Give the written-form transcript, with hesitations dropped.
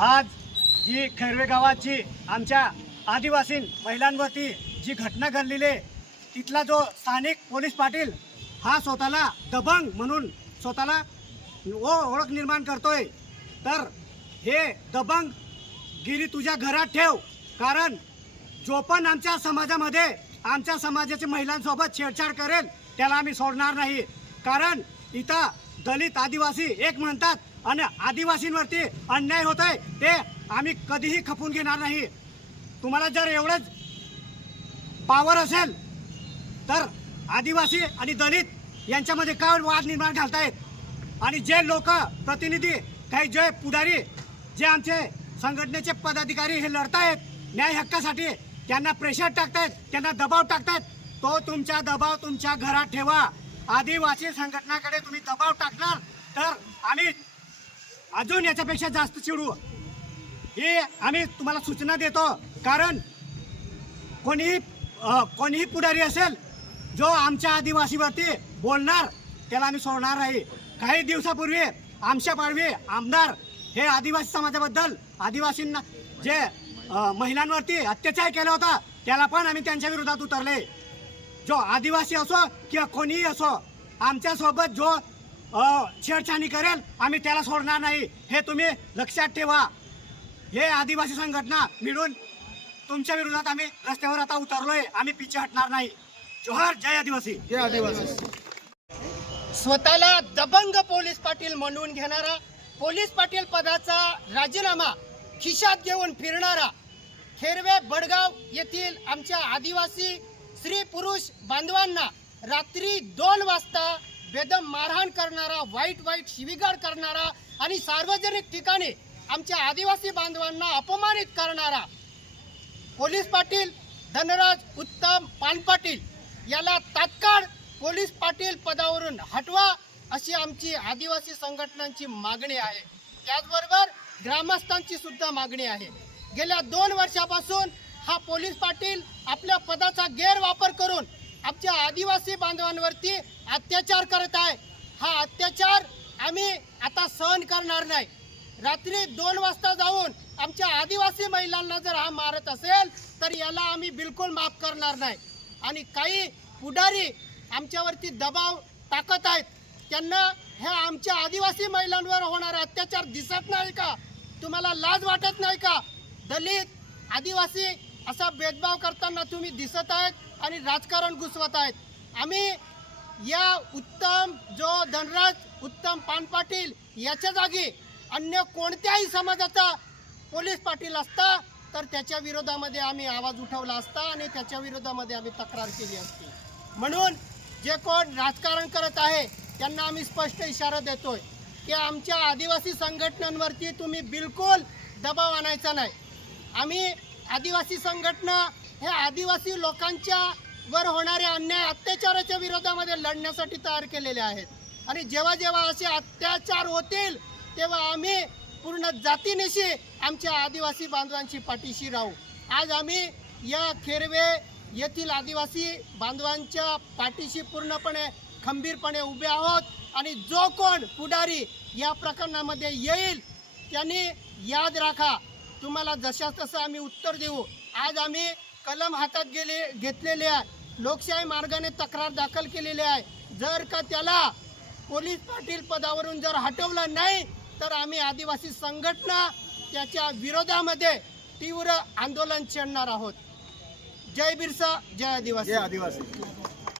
आज जी खैरवे गावाची आमच्या आदिवासी महिलांवरती जी घटना घडलेली आहे, तिथला जो स्थानिक पोलीस पाटील हा स्वतःला दबंग म्हणून स्वतःला ओळख निर्माण करतोय, तर हे दबंग गिरी तुझ्या घरात ठेव. कारण जो पण आमच्या समाजामध्ये आमच्या समाजाच्या महिलांसोबत छेडछाड करेल त्याला आम्ही सोडणार नाही. कारण इथं दलित आदिवासी एक म्हणतात आणि आदिवासींवरती अन्याय होत आहे ते आम्ही कधीही खपून घेणार नाही. तुम्हाला जर एवढंच पावर असेल तर आदिवासी आणि दलित यांच्यामध्ये काय वाद निर्माण घालतायत आणि जे लोक प्रतिनिधी काही जे पुढारी जे आमचे संघटनेचे पदाधिकारी हे लढतायत न्याय हक्कासाठी, त्यांना प्रेशर टाकतायत, त्यांना दबाव टाकतायत, तो तुमचा दबाव तुमच्या घरात ठेवा. आदिवासी संघटनाकडे तुम्ही दबाव टाकणार तर आम्ही अजून याच्यापेक्षा जास्त चिडू. हे आम्ही तुम्हाला सूचना देतो. कारण कोणीही पुढारी असेल जो आमच्या आदिवासीवरती बोलणार त्याला आम्ही सोडणार नाही. काही दिवसापूर्वी आमच्या पाडवी आमदार हे आदिवासी समाजाबद्दल आदिवासींना जे महिलांवरती अत्याचार केला होता त्याला पण आम्ही त्यांच्या विरोधात उतरले. जो आदिवासी असो किंवा कोणीही असो आमच्यासोबत जो छेडछाणी करेल आम्ही त्याला सोडणार नाही, हे तुम्ही लक्षात ठेवा. हे आदिवासी संघटना मिळून तुमच्या विरोधात आम्ही रस्त्यावर आता उतरलोय, आम्ही पिछे हटणार नाही. जोहार, जय आदिवासी. जय आदिवासी. स्वतःला दबंग पोलीस पाटील म्हणून घेणारा, पोलीस पाटील पदाचा राजीनामा खिशात घेऊन फिरणारा, खेरवे बडगाव येथील आमच्या आदिवासी स्त्री पुरुष बांधवांना रात्री 2 वाजता बेदम मारहाण करणारा, वाईट शिवीगाळ करणारा आणि सार्वजनिक ठिकाणी आमच्या आदिवासी बांधवांना अपमानित करणारा पोलीस पाटील धनराज उत्तम पानपाटील याला तात्काळ पोलीस पाटील पदावरून हटवा अशी आमची आदिवासी संघटनांची मागणी आहे. त्याचबरोबर ग्रामस्थांची सुद्धा मागणी आहे. गेल्या 2 वर्षापासून हा पोलीस पाटील आपल्या पदाचा गैरवापर करून आमच्या आदिवासी बांधवांवरती अत्याचार करत आहे. हा अत्याचार आम्ही आता सहन करणार नाही. रात्री 2 वाजता जाऊन आमच्या आदिवासी महिलांना जर हा मारत असेल तर याला आम्ही बिलकुल माफ करणार नाही. आणि काही पुढारी आमच्यावरती दबाव टाकत आहेत, त्यांना ह्या आमच्या आदिवासी महिलांवर होणारा अत्याचार दिसत नाही का? तुम्हाला लाज वाटत नाही का? दलित आदिवासी असा भेदभाव करताना तुम्ही दिसत आहेत आणि राजकारण घुसवत आहेत. आम्ही या जो धनराज उत्तम पानपाटील याच्या जागी अन्य कोणत्याही समाजाचा पोलीस पाटील असता तर त्याच्या विरोधामध्ये आम्ही आवाज उठवला असता आणि त्याच्या विरोधामध्ये आम्ही तक्रार केली असती. म्हणून जे कोण राजकारण करत आहे त्यांना आम्ही स्पष्ट इशारा देतोय की आमच्या आदिवासी संघटनांवरती तुम्ही बिलकुल दबाव आणायचा नाही. आम्ही आदिवासी संघटना हे आदिवासी लोकांच्या वर होणाऱ्या अन्याय अत्याचाराच्या विरोधामध्ये लढण्यासाठी तयार केलेले आहेत. आणि जेव्हा जेव्हा असे अत्याचार होतील तेव्हा आम्ही पूर्ण जातीनिशी आमच्या आदिवासी बांधवांची पाठीशी राहू. आज आम्ही या खेरवे येथील आदिवासी बांधवांच्या पाठीशी पूर्णपणे खंबीरपणे उभे आहोत. आणि जो कोण पुढारी या प्रकरणामध्ये येईल त्यांनी याद राखा, तुम्हाला जशा तसं आम्ही उत्तर देऊ. आज आम्ही कलम हातात घेतलेले आहे, लोकशाही मार्गाने तक्रार दाखल केलेली आहे. जर का त्याला पोलीस पाटील पदावरून जर हटवलं नाही तर आम्ही आदिवासी संघटना त्याच्या विरोधामध्ये तीव्र आंदोलन छेडणार आहोत. जय बिरसा, जय आदिवासी. जय आदिवासी.